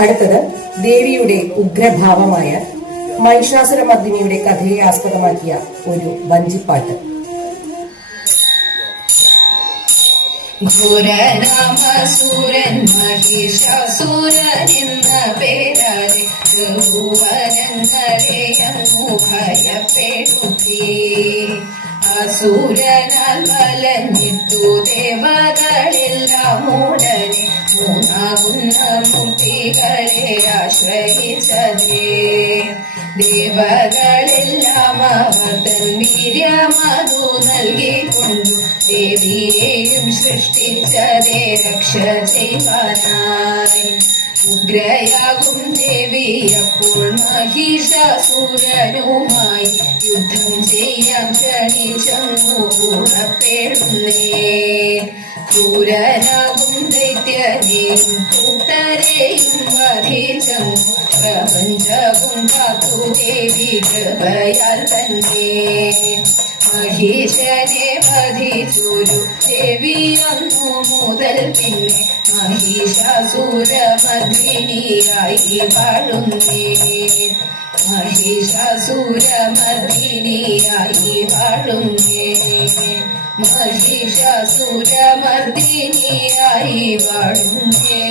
അടുത്തത് ദേവിയുടെ ഉഗ്രഭാവമായ മഹിഷാസുരമർദ്ദിനിയുടെ കഥയെ ആസ്പദമാക്കിയ ഒരു വഞ്ചിപ്പാട്ട്. ഘോരനാമസൂരൻ മഹിഷാസുരൻ എന്ന പേരാലെ ഭുവനങ്ങളെ അങ്ങു ഭയപ്പെടുത്തി. അസുരനാൽ വലഞ്ഞിട്ടു ദേവകളെല്ലാം ഉടനെ മൂന്നാകുന്ന മൂർത്തികളെ ആശ്രയിച്ചതേ. ദേവകളെല്ലാം അവർ തൻ വീര്യമതു നൽകിക്കൊണ്ടു ദേവിയെയും സൃഷ്ടിച്ചതേ രക്ഷ ചെയ്യുവാനായി. ഉഗ്രയാകും ദേവിയപ്പോൾ മഹിഷാസുരനുമായി യുദ്ധം ചെയ്യാൻ ക്ഷണിച്ചങ്ങു പുറപ്പെടുന്നേ. ക്രൂരനാകും ദൈത്യനെയും കൂട്ടരെയും വധിച്ചങ്ങു പ്രപഞ്ചവും കാത്തു ദേവി കൃപയാൽ തന്നെ. മഹിഷനെ വധിച്ചൊരു ദേവി അന്നു മുതൽ പിന്നെ മഹിഷാസുരമർദ്ദിനിയായി വാഴുന്നേ. മഹിഷാസുരമർദ്ദിനിയായി വാഴുന്നേ. മഹിഷാസുരമർദ്ദിനിയായി വാഴുന്നേ.